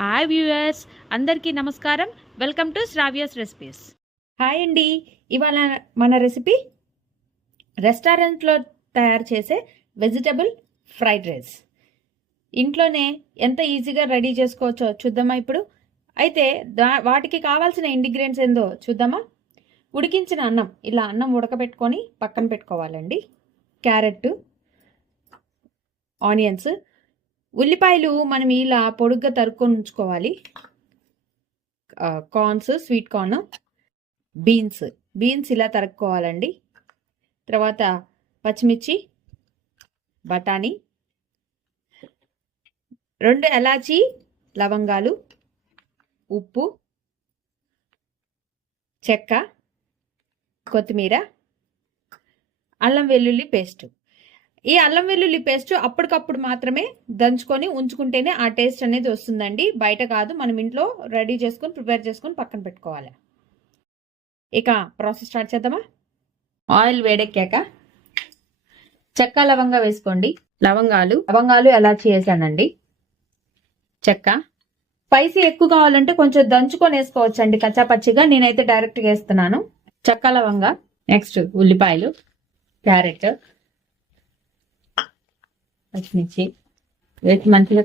Hi viewers, అందరికీ నమస్కారం. Welcome to Sravya's recipes. Hi అండి. ఇవాళ మన రెసిపీ రెస్టారెంట్లో తయారు చేసే వెజిటబుల్ ఫ్రైడ్ రైస్. ఇంట్లోనే ఎంత ఈజీగా రెడీ చేసుకోవచ్చో చూద్దామా ఇప్పుడు. అయితే వాటికి కావాల్సిన ఇంగ్రీడియంట్స్ ఏందో చూద్దామా. ఉడికించిన అన్నం, ఇలా అన్నం ఉడకబెట్టుకొని పక్కన పెట్టుకోవాలండి. క్యారెట్, ఆనియన్స్, ఉల్లిపాయలు మనం ఇలా పొడుగ్గా తరుక్కొని ఉంచుకోవాలి. కార్న్స్, స్వీట్ కార్న్, బీన్స్ ఇలా తరుక్కోవాలండి. తర్వాత పచ్చిమిర్చి, బఠానీ, 2 ఎలాచీ లవంగాలు, ఉప్పు, చెక్క, కొత్తిమీర, అల్లం వెల్లుల్లి పేస్ట్. ఈ అల్లం వెల్లుల్లి పేస్ట్ అప్పటికప్పుడు మాత్రమే దంచుకొని ఉంచుకుంటేనే ఆ టేస్ట్ అనేది వస్తుందండి, బయట కాదు. మనం ఇంట్లో రెడీ చేసుకొని ప్రిపేర్ చేసుకొని పక్కన పెట్టుకోవాలి. ఇక ప్రాసెస్ స్టార్ట్ చేద్దామా. ఆయిల్ వేడెక్కాక చెక్క, లవంగా వేసుకోండి. లవంగాలు ఎలా చేసానండి. చెక్క స్పైసీ ఎక్కువ కావాలంటే కొంచెం దంచుకొని వేసుకోవచ్చండి కచ్చాపచ్చిగా. నేనైతే డైరెక్ట్గా వేస్తున్నాను. చెక్క, లవంగా. నెక్స్ట్ ఉల్లిపాయలు, క్యారెట్, పచ్చిమిర్చి వేసి మంచిగా